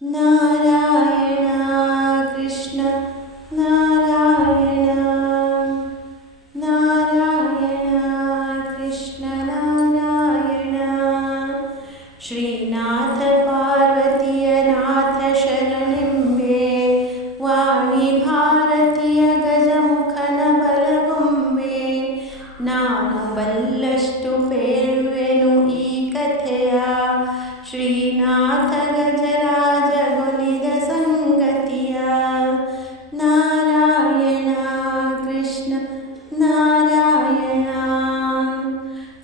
ನಾರಾಯಣ ಕೃಷ್ಣ ನಾರಾಯಣ ನಾರಾಯಣ ಕೃಷ್ಣ ನಾರಾಯಣ. ಶ್ರೀನಾಥ ಪಾರ್ವತಿಯ ನಾಥ ಶರಣೆಂಬೆ, ವಾಣಿ ಭಾರತಿಯ ಗಜಮುಖನ ಬಲಗೊಂಬೆ. ನಾನು ಬಲ್ಲಷ್ಟು ಪೇಳುವೆನು ಈ ಕಥೆಯ, ಶ್ರೀನಾಥ ಗಜರಾಜ ಗೊಲಿದ ಸಂಗತಿಯ. ನಾರಾಯಣ ಕೃಷ್ಣ ನಾರಾಯಣ.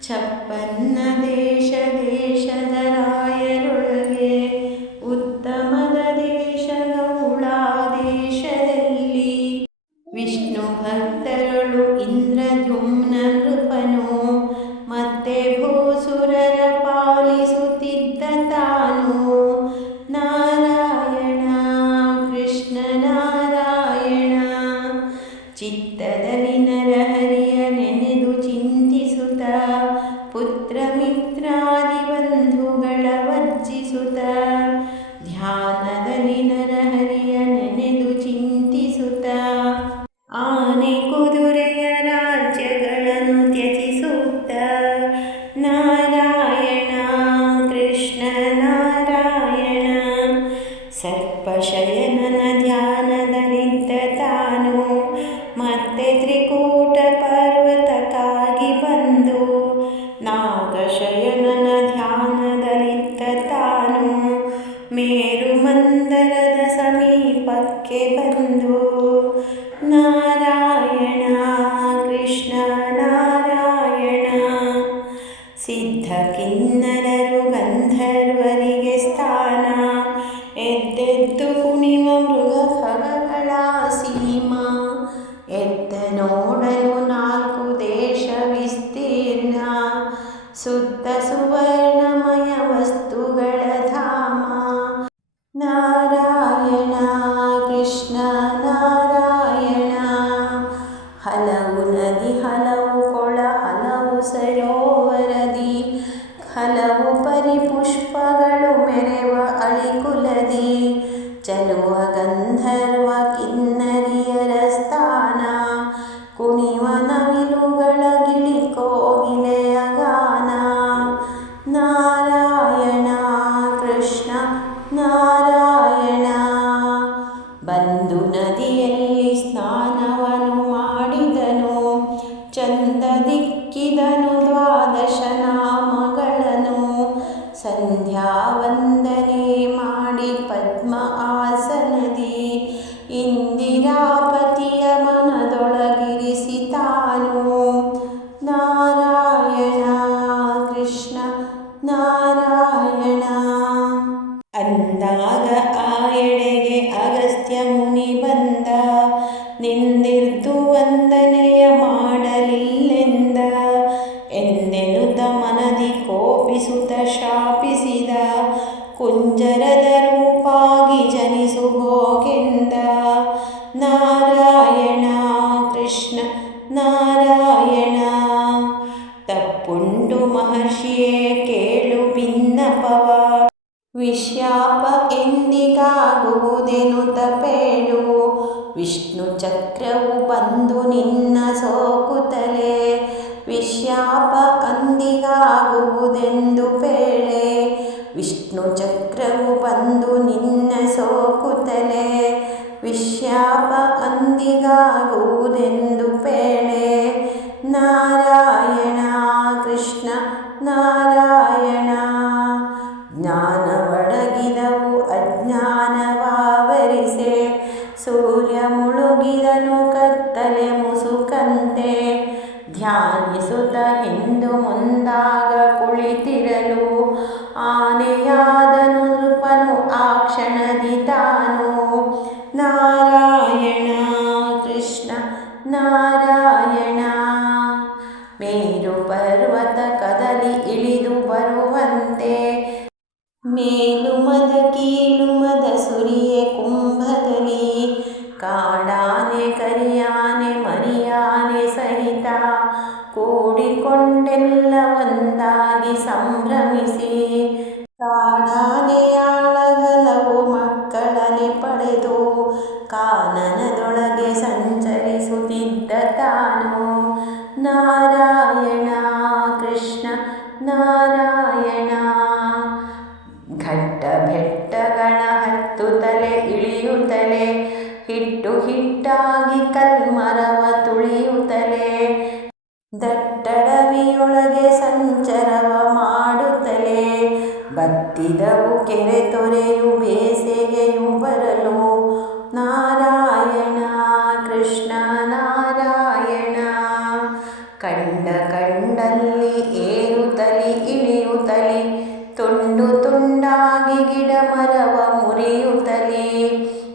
ಛಪ್ಪನ್ನ ದೇಶ ದೇಶದ ರಾಯರೊಳಗೆ, ಉತ್ತಮದ ದೇಶ ಗೌಳ ದೇಶದಲ್ಲಿ. ವಿಷ್ಣು ಭಕ್ತರಳು ಇಂದ್ರದ್ಯುಮ್ನ ನೃಪನು, ಮತ್ತೆ ಭೂಸುರರ ಪಾಲಿಸುತ್ತಿದ್ದ ತಾನು. ನಾರಾಯಣ ಕೃಷ್ಣ ನಾರಾಯಣ. ಚಿತ್ತದಲ್ಲಿ ನರಹರಿಯ ನೆನೆದು ಚಿಂತಿಸುತ್ತ, ಪುತ್ರ ಮಿತ್ರಾದಿ ಬಂಧುಗಳ ವರ್ಜಿಸುತ್ತ. ಧ್ಯಾನದಲ್ಲಿ ನರಹರಿಯ ನೆನೆದು ಚಿಂತಿಸುತ್ತ, ಆನೆ ಕುದುರೆಯ ರಾಜ್ಯಗಳನ್ನು ತ್ಯಜಿಸುತ್ತ. ನಾರಾಯಣ ಕೃಷ್ಣ ನಾರಾಯಣ. ಸರ್ಪಶಯನನ ಧ್ಯಾನದಲ್ಲಿದ್ದ ತಾನು, ಮತ್ತೆ ತ್ರಿಕೂಟ ಪರ್ವತಕ್ಕಾಗಿ ಬಂದು. ನಾಗಶಯನನ ಧ್ಯಾನದಲ್ಲಿದ್ದ ತಾನು, ಮೇರು ಮಂದರದ ಸಮೀಪಕ್ಕೆ ಬಂದು. ನಾರಾಯಣ ಕೃಷ್ಣ ನಾರಾಯಣ. ಸಿದ್ಧ ಕಿನ್ನರರು ಗಂಧರ್ವರಿಗೆ ಸ್ಥಾನ, ಎದ್ದೆದ್ದು ಕುಣಿವ ಮೃಗ ಖಗಗಳ ಸೀಮ. ಎದ್ದ ನೋಡಲು 4 ದೇಶ ವಿಸ್ತೀರ್ಣ, ಸುತ್ತ ಸುವರ್ಣಮಯ ವಸ್ತುಗಳ ಧಾಮ. ನಾರಾಯಣ ಕೃಷ್ಣ ನಾರಾಯಣ. ಹಲವು ನದಿ ಹಲವು ಕೊಳ ಹಲವು ಸರೋವರದಿ, ಹಲವು ಪರಿಪುಷ್ಪಗಳು ಮೆರೆವ ಅಳಿಕುಲದಿ. ಚಲುವ ಗಂಧರ್ವ ಕಿನ್ನರಿಯರ ಸ್ಥಾನ, ಕುಣಿವ ನವಿಲುಗಳ ಗಿಳಿಕೋಗಿಲೆಯ ಗಾನ. ನಾರಾಯಣ ಕೃಷ್ಣ ನಾರಾಯಣ. ಬಂದು ನದಿಯಲ್ಲಿ ಸ್ನಾನವನ್ನು ಮಾಡಿದನು, ಚಂದ ದಿಕ್ಕಿದನು 12 ನಾಮಗಳನ್ನು. ಸಂಧ್ಯಾ ವಂದನೆ ಮಾಡಿ ಪದ್ಮ ಆಸನದಿ, ಇಂದಿರಾಪತಿಯ ಮನದೊಳಗಿರಿಸಿ ತಾನು. ನಾರಾಯಣ ಕೃಷ್ಣ ನಾರಾಯಣ. ಅಂದಾಗ ಆ ಎಡೆಗೆ ಅಗಸ್ತ್ಯ ಮುನಿ ಬಂದ, ನಿಂದಿರ್ದು ವಂದನೆಯ ಮಾಡಲಿಲ್ಲೆಂದ. ಎಂದೆನುತ ಮನದಿ ಕೋಪಿಸುತ್ತ ಶಾಪಿಸಿದ, ಕುಂಜರದ ರೂಪಾಗಿ ಜನಿಸು ಹೋಗೆಂದ. ನಾರಾಯಣ ಕೃಷ್ಣ ನಾರಾಯಣ. ತಪ್ಪುಂಟು ಮಹರ್ಷಿಯೇ ಕೇಳು ಬಿನ್ನಪವ, ವಿಶ್ಯಾಪ ಎಂದಿಗಾಗುವುದೆನುತ ಪೇಳು. ವಿಷ್ಣು ಚಕ್ರವು ಬಂದು ನಿನ್ನ ಸೋಕುತ್ತಲೇ, ವಿಶ್ಯಾಪ ಅಂದಿಗಾಗುವುದೆಂದು ಪೇಳೆ. ವಿಷ್ಣು ಚಕ್ರವು ಬಂದು ನಿನ್ನ ಸೋಕುತ್ತಲೇ, ವಿಶ್ಯಾಪ ಅಂದಿಗಾಗುವುದೆಂದು ಪೇಳೆ. ನಾರಾಯಣ ಕೃಷ್ಣ ನಾರಾಯಣ. ಜ್ಞಾನ ಒಡಗಿದವು ಅಜ್ಞಾನವಾವರಿಸೆ, ಸೂರ್ಯ ಮುಳುಗಿದನು ಕತ್ತಲೆ ಮುಸುಕಂತೆ. ಧ್ಯಾನಿಸುತ್ತ ಹಿಂದು ಮುಂದಾಗ ಕುಳಿತಿರಲು, ಆನೆಯಾದನು ನೃಪನು ಆ ಕ್ಷಣದಿ ತಾನು. ನಾರಾಯಣ ಕೃಷ್ಣ ನಾರಾಯಣ. ಮೇರು ಪರ್ವತ ಕದಲಿ ಇಳಿದು ಬರುವಂತೆ, ಮೇಲು ಮದ ಕೀಳು ಮದ ಸುರಿಯೆ ಕುಂಭದಲ್ಲಿ. ಕಾಡಾನೆ ಕರಿಯಾನೆ ಮರಿಯಾನೆ ಸಹಿತ, ಕೂಡಿಕೊಂಡೆಲ್ಲ ಒಂದಾಗಿ ಸಂಭ್ರಮಿಸಿ. ಕಾಡಾನೆಯಾಳಗಲವು ಕಾನನದೊಳಗೆ ಸಂಚರಿಸುತ್ತಿದ್ದ ತಾನು. ನಾರಾಯಣ ಕೃಷ್ಣ ನಾರಾಯಣ. ಘಟ್ಟ ಬೆಟ್ಟಗಳ ಹತ್ತುತ್ತಲೇ ಇಳಿಯುತ್ತಲೇ ಹಿಟ್ಟು ಹಿಟ್ಟಾಗಿ ಕಲ್ಮರವ ತುಳಿಯುತ್ತಲೇ ದಟ್ಟಡವಿಯೊಳಗೆ ಸಂಚರವ ಮಾಡುತ್ತಲೇ ಬತ್ತಿದವು ಕೆರೆ ತೊರೆಯು ಬೇಸಿಗೆಯು ಬರಲು. ನಾರಾಯಣ ಕೃಷ್ಣ ನಾರಾಯಣ. ಕಂಡಲ್ಲಿ ಏರುತ್ತಲಿ ಇಳಿಯುತ್ತಲಿ ತುಂಡು ತುಂಡಾಗಿ ಗಿಡ ಮರವ ಮುರಿಯುತ್ತಲಿ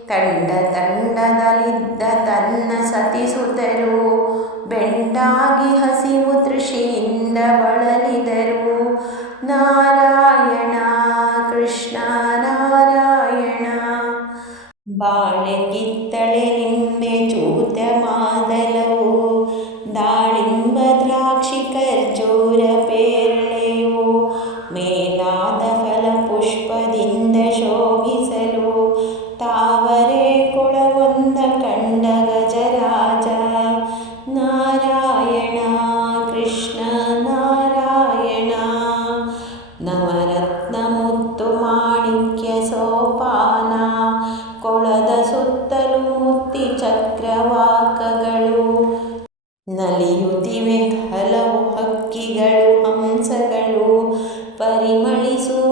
ತಂಡದಲ್ಲಿದ್ದ ತನ್ನ ಸತಿಸುತ್ತರು ಬೆಂಡಾಗಿ ಹಸಿವು ತೃಷಿಯಿಂದ ಬಳಲಿದರು. ನಾರಾಯಣ ಕೃಷ್ಣ ನಾರಾಯಣ. ಬಾಳೆ ಕಿತ್ತಳೆ ನಿಂಬೆ ಚೂತ ಮಾದಲವು ದಾಳಿಂಬ ದ್ರಾಕ್ಷಿ ಖರ್ಜೂರ ಪೇರಳೆಯು ಮೇಲಾದ ಫಲ ಪುಷ್ಪದಿಂದ ಶೋಭಿಸಲು ತಾವರೆ ಕೊಳವೊಂದ ಕಂಡ ಗಜರಾಜ. ನಾರಾಯಣ ಕೃಷ್ಣ ನಾರಾಯಣ. ನವರತ್ನ ಮುತ್ತು ಮಾಣಿಕ್ಯ ಸೋಪಾನ ಕೊಳದ ಸುತ್ತಲೂ ಮುತ್ತಿ ಚಕ್ರವಾಕಗಳು ನಲಿಯುತ್ತಿವೆ ಹಲವು ಹಕ್ಕಿಗಳು ಹಂಸಗಳು ಪರಿಮಳಿಸುವ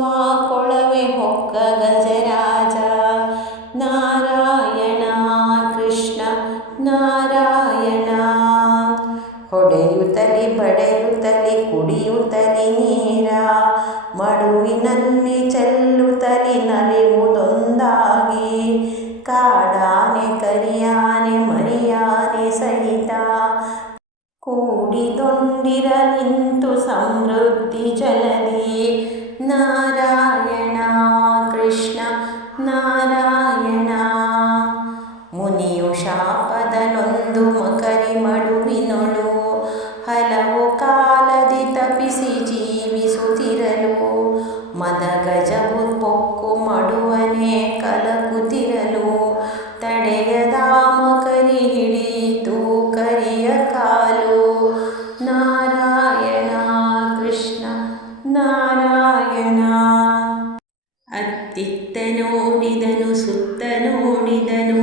ಕೊಳವೆ ಹೊಕ್ಕ ಗಜರಾಜ. ನಾರಾಯಣ ಕೃಷ್ಣ ನಾರಾಯಣ. ಹೊಡೆಯುತ್ತಲಿ ಬಡೆಯುತ್ತಲಿ ಕುಡಿಯುತ್ತಲಿ ನೀರ ಮಡುವಿನಲ್ಲಿ ಚೆಲ್ಲುತ್ತಲಿ ನಲಿಯುವುದೊಂದಾಗಿ ಕಾಡಾನೆ ಕರಿಯಾನೆ ಮರಿಯಾನೆ ಸಹಿತ ಕೂಡಿದೊಂದಿರ ನಿಂತು ಸಮೃದ್ಧಿ ಜಲದಿ. ನಾರಾಯಣ ಕೃಷ್ಣ ನಾರಾಯಣ. ಮುನಿಯು ಶಾಪದಲ್ಲೊಂದು ಮಕರಿ ಮಡುವಿನೊಳು ಹಲವು ಕಾಲದಿ ತಪಿಸಿ ಜೀವಿಸುತ್ತಿರಲು ಮದ ಗಜವು ಪೊಕ್ಕು ಮಡುವನೆ ಕಲಕುತ್ತಿರಲು ತಡೆಯದ ಮಕರಿ ಹಿಡಿಯಿತು ಕರಿಯ ಕಾಲು. ನಾರಾಯಣ ಕೃಷ್ಣ ನಾರಾಯಣ. ಅತ್ತಿತ್ತ ನೋಡಿದನು ಸುತ್ತ ನೋಡಿದನು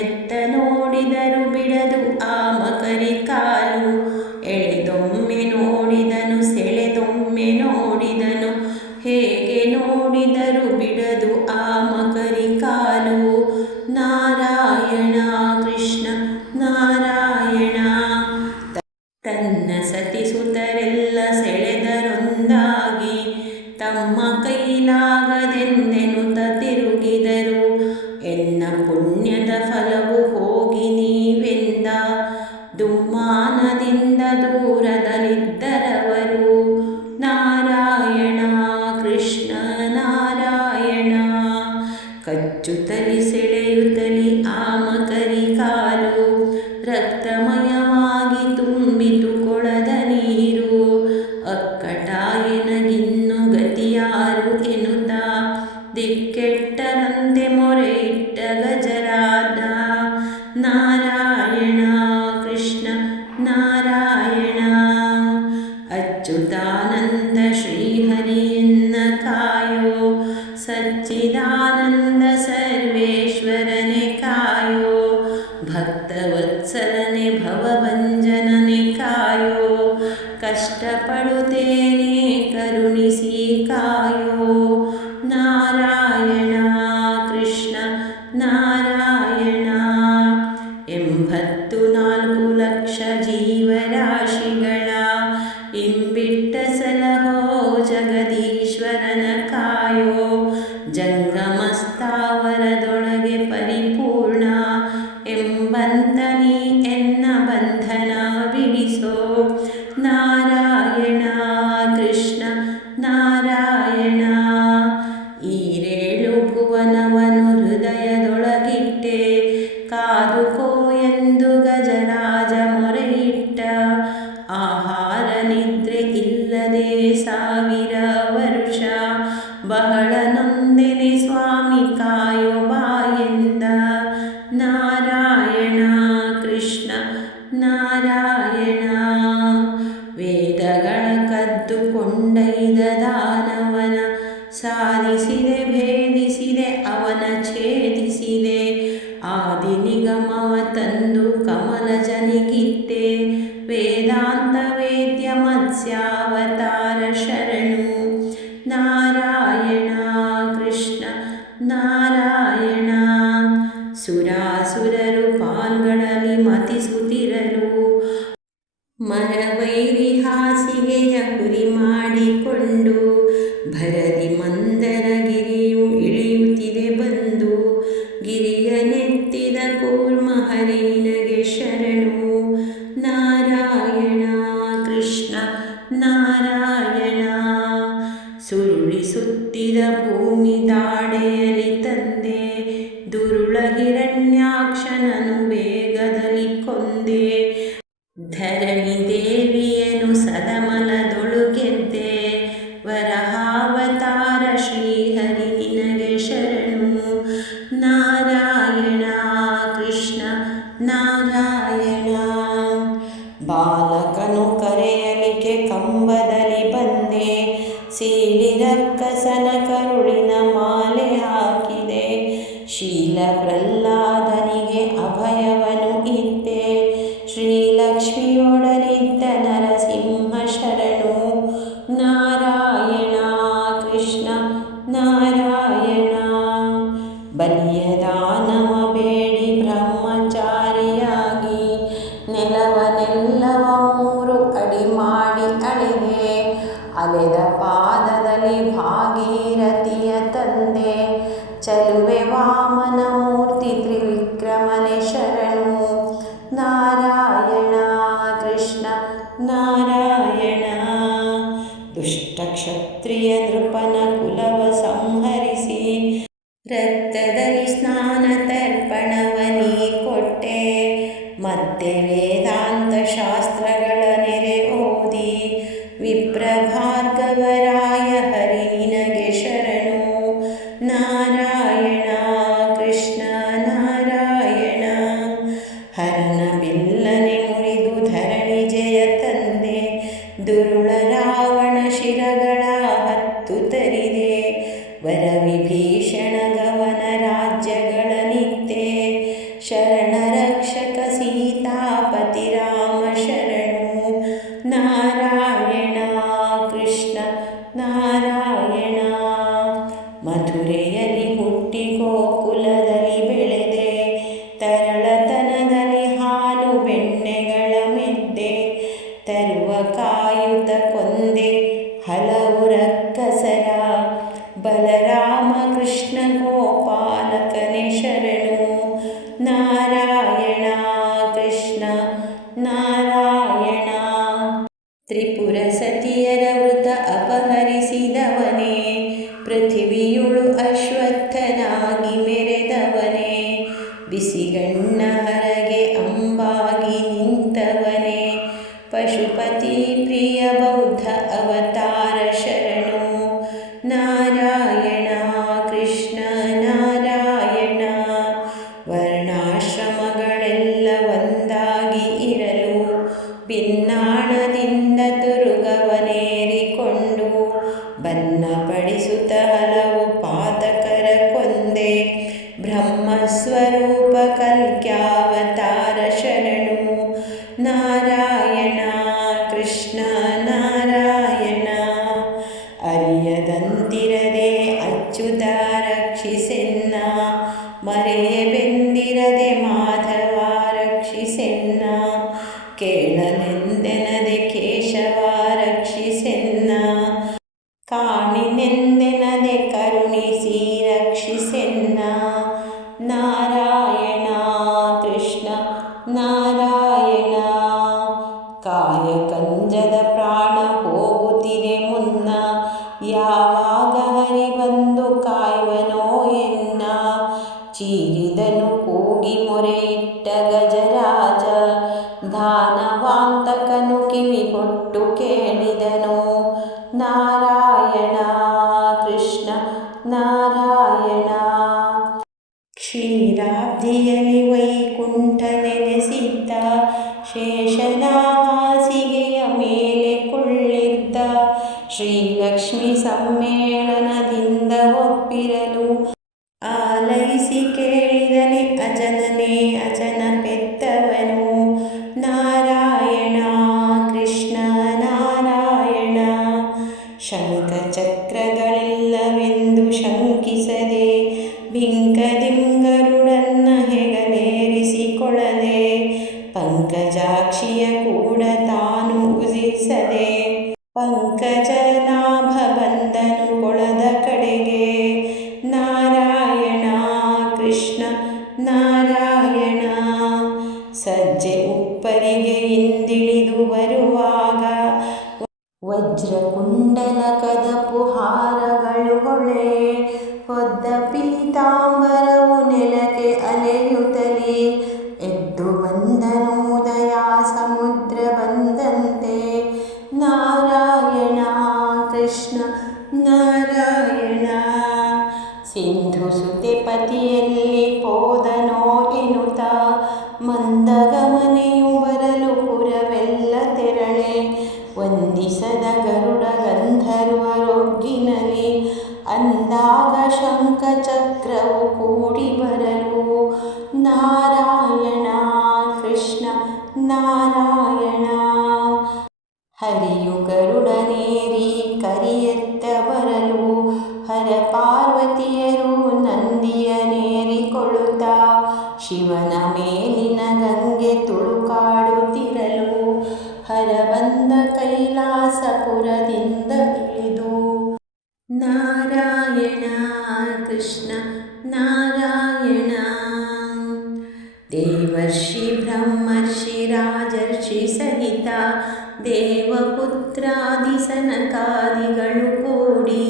ಎತ್ತ ನೋಡಿದರು ಬಿಡದು ಆ ಮಕರಿ ಕಾಲು. ಎಳೆದೊಮ್ಮೆ ನೋಡಿದನು ಸೆಳೆದೊಮ್ಮೆ ನೋಡಿದನು ಹೇಗೆ ನೋಡಿದರು ಬಿಡದು ಆ ಮಕರಿ ಕಾಲು. ನಾರಾಯಣ ಕೃಷ್ಣ ನಾರಾಯಣ. ತನ್ನ ಸತಿಸುತರೆಲ್ಲ ಸೆಳೆದರೊಂದಾಗಿ ತಮ್ಮ ಕೈಲಾಗದೆಂದೆನುತ ತಿರುಗಿದರು. ಎನ್ನ ಪುಣ್ಯದ ಫಲವು ಹೋಗಿ ನೀವೆಂದ ದುಮ್ಮಾನದಿಂದ ದೂರದಲ್ಲಿದ್ದರವರು. ನಾರಾಯಣ ಕೃಷ್ಣ ನಾರಾಯಣ. ಕಚ್ಚುತ್ತಲಿ ಸೆಳೆಯುತ್ತಲಿ ಆ ಮಕರಿ ಕಾಲು ರಕ್ತಮಯವಾಗಿ ತುಂಬಿತು ಕೊಳದ ನೀರು. ಅಕ್ಕಟಾಯನಗಿನ್ನು ಗತಿಯಾರು ಎನ್ನುತ್ತ ದಿಕ್ಕೆಟ್ಟರಂತೆ ಮೊರೆಯಿಟ್ಟ ಗಜರಾಜ. ನಾರಾಯಣ ಕೃಷ್ಣ ನಾರಾಯಣ. ಅಚ್ಯುತಾನಂದ ಶ್ರೀಹರಿಯನ್ನ ಕಾಯೋ ಸಚ್ಚಿದಾನಂದ ಸರ್ವೇಶ್ವರನೆ ಕಾಯೋ ಭಕ್ತವತ್ಸಲನೆ ಭವಭಂಜನನೆ ಕಾಯೋ ಕಷ್ಟಪಡುತ್ತೇನೆ ಕರುಣಿಸಿ ಕಾಯೋ. ನಾರಾಯಣ ಕೃಷ್ಣ ನಾರಾಯಣ. 84 ಲಕ್ಷ ಜೀವರಾಶಿಗಳ ಇಂಬಿಟ್ಟ ಸಲಹೋ ಜಗದೀಶ್ವರನ ಕಾಯೋ ಜಂಗಮಸ್ಥಾವರದೊಳಗೆ ಪರಿಪೂರ್ಣ ಎಂಬಂತನಿ ಎನ್ನ ಬಂಧನ ಬಿಡಿಸೋ. ನಾರಾಯಣ ಕೃಷ್ಣ ನಾರಾಯಣ. ಈರೇಳು ಭುವನವನು ಹೃದಯದೊಳಗಿಟ್ಟೆ ಕಾದುಕೋ ಎಂದು ಗಜರಾಜ ಮೊರೆಯಿಟ್ಟ. ಆಹಾರ ನಿದ್ರೆ ಇಲ್ಲದೆ 1000 ವರುಷ ಬಹಳ ನೊಂದೆನೆ ಸ್ವಾಮಿ ಕಾಯೋ ಬಾಯೆಂದ. ಛೇದಿಸಿದೆ ಅವನ ಛೇದಿಸಿದೆ. ಆದಿ ನಿಗಮವ ತಂದು ಕಮಲಜನಿಗಿತ್ತೆ. ವೇದಾಂತ ವೇದ್ಯ ಮತ್ಸ್ಯಾವತಾರ ಶರಣು. ನಾರಾಯಣ ಕೃಷ್ಣ ನಾರಾಯಣ. ಸುರಾಸುರರು ಪಾಲ್ಗಳಲ್ಲಿ ಮತಿಸುತ್ತಿರಲು ಮರವೈರಿ ಹಾಸಿಗೆಯ ಹುರಿ ಮಾಡಿಕೊಂಡು ಭರದಿ ಮಂದರಗಿರಿಯು ಇಳಿಯುತ್ತಿದೆ ಬಂದು. ಗಿರಿಯ ನೆತ್ತಿದ ಕೂರ್ಮ ಹರಿ ನಿನಗೆ ಶರಣು. ನಾರಾಯಣ ಕೃಷ್ಣ ನಾರಾಯಣ. ಸುರುಳಿಸುತ್ತಿದ ಭೂಮಿ ದಾಡೆಯಲಿ ತಂದೆ. ದುರುಳ ಹಿರಣ್ಯಾಕ್ಷನನು ವೇಗದಲ್ಲಿ ಕೊಂದೆ. ಧರಣಿ ದೇವಿಯನು ಸದಮಲದೊಳು ಗೆದ್ದೆ. ವರಹಾವತಾರ ಶ್ರೀಹರಿ ನಿನಗೆ ಶರಣು. ನಾರಾಯಣ ಕೃಷ್ಣ ನಾರಾಯಣ. ಬಾಲಕನು ಕರೆಯಲಿಕ್ಕೆ ಕಂಬದಲ್ಲಿ ಬಂದೆ. ಸೀಳಿರಕ್ಕಸನ ಕರುಳಿನ ಮಾಲೆ ಹಾಕಿದೆ. ಶೀಲ ಪ್ರಹ್ಲಾದನಿಗೆ ಅಭಯವನು ಇದ್ದೆ. ಶ್ರೀಲಕ್ಷ್ಮಿಯೊಡನಿದ್ದ ನರಸಿಂಹ ಶರಣು. ನಾರಾಯಣ ಕೃಷ್ಣ ನಾರಾಯಣ. ಬಲಿಯದಾನವ ಬೇಡಿ ಬ್ರಹ್ಮಚಾರಿಯಾಗಿ ನೆಲವನೆಲ್ಲವ 3 ಅಡಿ ಮಾಡಿ ಅಳೆದೆ. ಅಲೆದ ಪಾದದಲ್ಲಿ ಭಾಗೀರಥಿಯ ತಂದೆ. ಚಲುವೆ ವಾಮನ ಮೂರ್ತಿ ತ್ರಿವಿಕ್ರಮನೆ ಶರಣು. ನಾರಾಯಣ ಕೃಷ್ಣ ನಾರಾಯಣ. ದುಷ್ಟ ಕ್ಷತ್ರಿಯ ನೃಪನ ಕುಲವ ಸಂಹರಿಸಿ ರಕ್ತದಲ್ಲಿ ಸ್ನಾನ ತರ್ಪಣವನಿ ಕೊಟ್ಟೆ. ಮತ್ತೆ ವೇದಾಂತ ಶಾಸ್ತ್ರಗಳ ನೆರೆ ಓದಿ ವಿಪ್ರಭಾರ್ಗವರಾಯ ಹರಿ ನಿನಗೆ ಶರಣು. ನಾರಾಯಣ ಕೃಷ್ಣ ನಾರಾಯಣ. ಹರನ ಬಿಲ್ಲನೆ ಮುರಿದು ಧರಣಿ ಜಯ ತಂದೆ. ದುರುಳ ರಾವಣ ಶಿರಗಳ 10 ತರಿದೆ. ವರವಿಭೀಷಣ ಗವನ ರಾಜ್ಯಗಳ ನಿತ್ತೆ. ಶರಣ ರಕ್ಷಕ ಸೀತಾಪತಿ ರಾಮ ಶರಣು. ನಾರಾಯಣ ಕೃಷ್ಣ ನಾರಾಯಣ. ಮಥುರೆಯಲ್ಲಿ ಹುಟ್ಟಿ ಗೋಕುಲದಲ್ಲಿ ಬೆಳೆದೆ. ತರಳತನದಲ್ಲಿ ಹಾಲು ಬೆಣ್ಣೆಗಳ ಮೆದ್ದೆ. ತರುವ ಕಾಯುತ ಕೊಂದೆ ಹಲವು ರಕ್ಕಸರ. ಬಲರಾಮ ಕೃಷ್ಣ ಗೋಪಾಲಕನೆ ಶರಣು. ನಾರಾಯಣ ಕೃಷ್ಣ ನಾರಾಯಣ. ತ್ರಿಪುರ ಸತಿಯರ ವೃತ ಅಪಹರಿಸಿದವನೇ. ಪೃಥಿವಿಯುಳು ಅಶ್ವತ್ಥನಾಗಿ ಮೆರೆದವನೇ. ಬಿಸಿಗಣ್ಣ ಹರಗೆ ಅಂಬಾಗಿ ನಿಂತವನೇ. ಪಶುಪತಿ ಪ್ರಿಯ ಬೌದ್ಧ ಅವತಾರ ಶರಣು. ನಾರಾಯಣ ಕೃಷ್ಣ ನಾರಾಯಣ. ವರ್ಣಾಶ್ರಮಗಳೆಲ್ಲ ಒಂದಾಗಿ ಇರಲು ಭಿನ್ನಾಣದಿಂದ ತುರುಗವನೇರಿಕೊಂಡು ಬನ್ನಪಡಿಸುತ್ತ ಹಲವು ಪಾತಕರ ಕೊಂದೆ. ಬ್ರಹ್ಮಸ್ವರೂಪ ಕಲ್ಕ್ಯಾವತಾರ ಶರಣು. ನಾರಾಯಣ ಕೃಷ್ಣ ನಾರಾಯಣ. ಅರಿಯದಂತಿರದೆ ಅಚ್ಯುತ ರಕ್ಷಿಸೆನ್ನ. ಮರೆಯಬೆಂದಿರದೆ ಮಾಧವ ರಕ್ಷಿಸೆನ್ನ. ಕೇಳಲೆಂದೆನದೆ ಕೇಶವ ರಕ್ಷಿಸೆನ್ನ. ಕಾಣಿನೆಂದೆನದೆ ಕರುಣಿಸಿ ರಕ್ಷಿಸೆನ್ನ. ನಾರಾಯಣ ಕೃಷ್ಣ ನಾರಾಯಣ. ಕಾಯಕಂಜದ ಪ್ರಾಣ ಹೋಗುತ್ತಿದೆ ಮುನ್ನ. ಯಾವಾಗ ಹರಿ ಬಂದು ಕಾಯುವನೋ ಎನ್ನ. ಚೀರಿದನು ಕೂಗಿ ಮೊರೆಯಿಟ್ಟ ಗಜರಾಜ. ದಾನವಾಂತಕನು ಕಿವಿಗೊಟ್ಟು ಕೇಳಿದನು. ನಾರಾಯಣ ಕೃಷ್ಣ ನಾರಾಯಣ. ಕ್ಷೀರಾಬ್ಧಿಯಲ್ಲಿ ವೈಕುಂಠ ನೆಲೆಸಿದ್ದ. ಶೇಷನ ಹಾಸಿಗೆಯ ಮೇಲೆ ಕುಳ್ಳಿದ್ದ. ಶ್ರೀಲಕ್ಷ್ಮಿ ಸಮ್ಮೇಳನದಿಂದ ಒಪ್ಪಿರಲು ಆಲೈಸಿ ಕೇಳಿದನೆ ಅಜನನೇ ಅಜನ ಪೆತ್ತವನು. ನಾರಾಯಣ ಕೃಷ್ಣ ನಾರಾಯಣ. ಶಂಖಚಕ್ರಗಳಿಲ್ಲವೆಂದು ಶಂಕಿಸದೆ ಬಿಂಕದಿಂಗರುಡನ್ನ ಹೆಗಲೇರಿಸಿಕೊಳ್ಳದೆ ಪಂಕಜಾಕ್ಷಿಯ ಕೂಡ ತಾನು ಉದಿಸದೆ ಪಂಕಜನಾಭ ಬಂದನು ಕೊಳದ ಕಡೆಗೆ. ನಾರಾಯಣ ಕೃಷ್ಣ ನಾರಾಯಣ. ಸಜ್ಜೆ ಉಪ್ಪರಿಗೆ ಇಂದಿಳಿದು ಬರುವಾಗ ವಜ್ರಕುಂಡಲ ಕದಪು ಹಾರಗಳು ಹೊಳೆ ಹೊದ್ದ ಪೀತಾಂಬರವು ನೆಲಕ್ಕೆ ಅಲೆಯುತ್ತಲೇ ಎದ್ದು ಬಂದನು ದಯಾ ಸಮುದ್ರ ಬಂದಂತೆ. ನಾರಾಯಣ ಕೃಷ್ಣ ನಾರಾಯಣ. ಸಿಂಧು ಸುತೆ ಪತಿಯಲ್ಲಿ ಹೋದನೋ ಎನ್ನುತ್ತ ಮಂದಗಮನೆಯು ಬರಲು ಪುರವೆಲ್ಲ ತೆರಳೆ ವಂದಿಸದ ಗರುಡ ಗಂಧರ್ವರೊಗ್ಗಿನಲಿ ಅಂದಾಗ ಶಂಖಚಕ್ರವು ಕೂಡಿ ಬರಲು. ನಾರಾಯಣ ಕೃಷ್ಣ ನಾರಾಯಣ. ಹರಿಯು ಗರುಡನೇರಿ ಕರಿಯೆತ್ತ ಬರಲು ಹರ ಪಾರ್ವತಿಯರು ನಂದಿಯನೇರಿಕೊಳ್ಳುತ್ತ ಶಿವನ ಮೇಲಿನ ಗಂಗೆ ತುಳುಕಾಡುತ್ತಿರಲು ಹರ ಬಂದ ಕೈಲಾಸಪುರದಿಂದ ಇಳಿದು. ನಾರಾಯಣ ಕೃಷ್ಣ ನಾರಾಯಣ. ದೇವರ್ಷಿ ಬ್ರಹ್ಮರ್ಷಿ ರಾಜರ್ಷಿ ಸಹಿತ ದೇವಪುತ್ರಾದಿ ಸನಕಾದಿಗಳು ಕೂಡಿ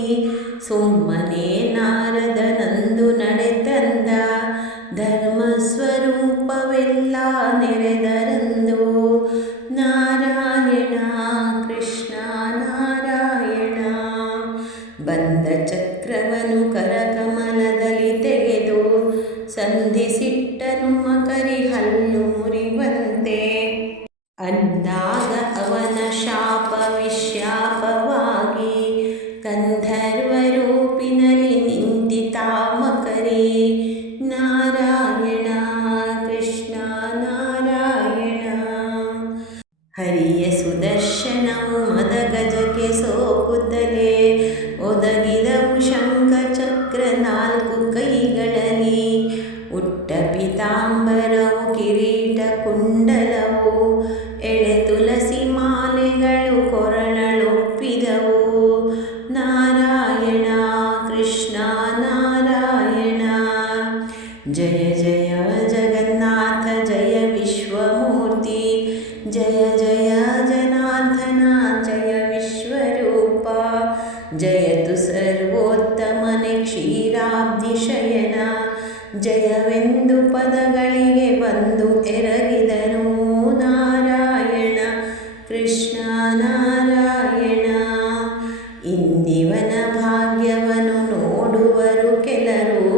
ಸುಮ್ಮನೆ ನಾರದನಂದು ನಡೆತಂದ ಧರ್ಮಸ್ವರೂಪವೆಲ್ಲ ನೆರೆದರಂದು. ನಾರಾಯಣ ಕೃಷ್ಣ ನಾರಾಯಣ. ಬಂದ ಚಕ್ರವನು ಕರಕಮಲದಲ್ಲಿ ತೆಗೆದು ಸಂಧಿಸಿಟ್ಟನು ಮಕರಿ ಹಲ್ಲು ಮುರಿವಂತೆ. ಅಂದಾಗ ಅವನ ಶಾಪ ವಿಶ್ಯಾಪವಾಗಿ ಗಂಧರ್ವರೂಪಿನಲ್ಲಿ ನಿಂತಿತಾ ಮಕರಿ. ನಾರಾಯಣ ಕೃಷ್ಣ ನಾರಾಯಣ. ಹರಿಯ ಸುದರ್ಶನವು ಮದ ಗಜಕ್ಕೆ ಸೋಕುತ್ತಲೇ ಒದಗಿದವು ಶಂಖಚಕ್ರ ನಾಲ್ಕು ಕೈಗಳಲ್ಲಿ. ಉಟ್ಟ ಪೀತಾಂಬರವು ಕಿರೀಟ ಕುಂಡಲವು ಎಳೆ ತುಳಸಿ ಮಾಲೆಗಳು ಕೊರಳಳೊಪ್ಪಿದವು. ನಾರಾಯಣ ಕೃಷ್ಣ ನಾರಾಯಣ. ಜಯ ಜಯ ಜಗನ್ನಾಥ ಜಯ ವಿಶ್ವಮೂರ್ತಿ ಜಯ ಜಯ ಜನಾರ್ದನ ಜಯ ವಿಶ್ವರೂಪ. ಜಯತು ಸರ್ವೋತ್ತಮನೆ ಕ್ಷೀರಾಬ್ಧಿ ಶಯನ. ಜಯವೆಂದು ಪದಗಳಿಗೆ ಬಂದು ಎರಗಿದನು. ನಾರಾಯಣ ಕೃಷ್ಣ ನಾರಾಯಣ. ಇಂದಿವನ ಭಾಗ್ಯವನು ನೋಡುವರು ಕೆಲರು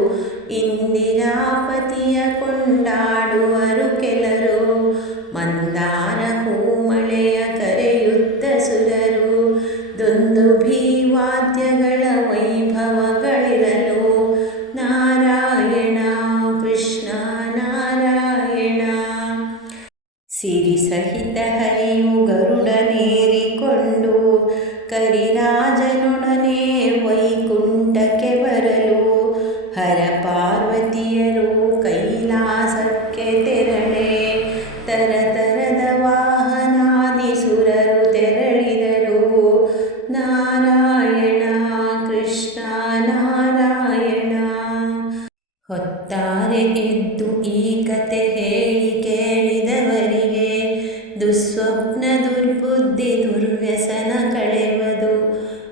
ಇಂದಿರಾಪತಿಯ ಕೊಂಡಾಡುವರು ಕೆಲರು. ಮಂದಾರ ಹೂಮಳೆಯ ಕರೆಯುತ್ತ ಸುರರು ದುಂದುಭಿ ವಾದ್ಯಗಳ ವೈಭವಗಳಿರಲು. ನಾರಾಯಣ ಕೃಷ್ಣ ನಾರಾಯಣ. ಸಿರಿ ಸಹಿತ ಹರಿಯು ಗರುಡನೇರಿಕೊಂಡು ಕರಿರಾಜನೊಡನೆ ವೈಕುಂಠಕ್ಕೆ ಬರಲು ಹರ ಪಾರ್ವತಿಯರು ಕೈಲಾಸಕ್ಕೆ ತೆರಳೆ ತರತರದ ವಾಹನಾದಿ ಸುರರು ತೆರಳಿದರು. ನಾರಾಯಣ ಕೃಷ್ಣ ನಾರಾಯಣ. ಹೊತ್ತಾರೆ ಎದ್ದು ಈ ಕತೆ ಹೇಳಿ ಕೇಳಿದವರಿಗೆ ದುಸ್ವಪ್ನ ದುರ್ಬುದ್ಧಿ ದುರ್ವ್ಯಸನ ಕಳೆವದು.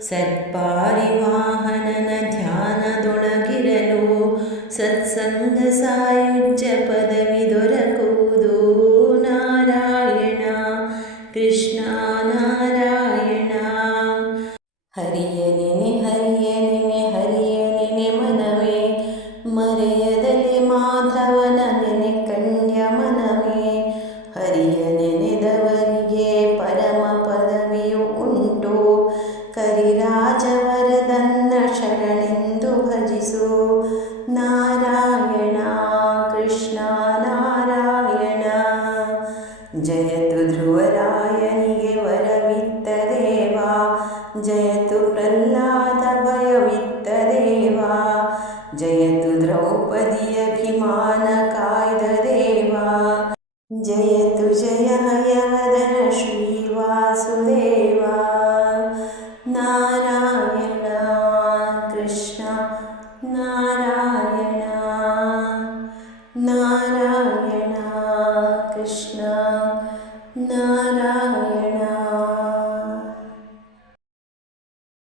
ಸತ್ಪಾರಿವಾಹನನ ಧ್ಯಾನದೊಳಗಿರಲು ಸತ್ಸಂಗ ಸಾಯುಜ್ಯ ಪದವಿ ದೊರಕುವುದು. ನಾರಾಯಣ ಕೃಷ್ಣ ನಾರಾಯಣ. ಹರಿಯ ನೆನೆ ಹರಿಯ ನೆನೆ ಹರಿಯ ನೆನೆ ಮನವೇ ಮರೆಯದಲೆ ಮಾಧವ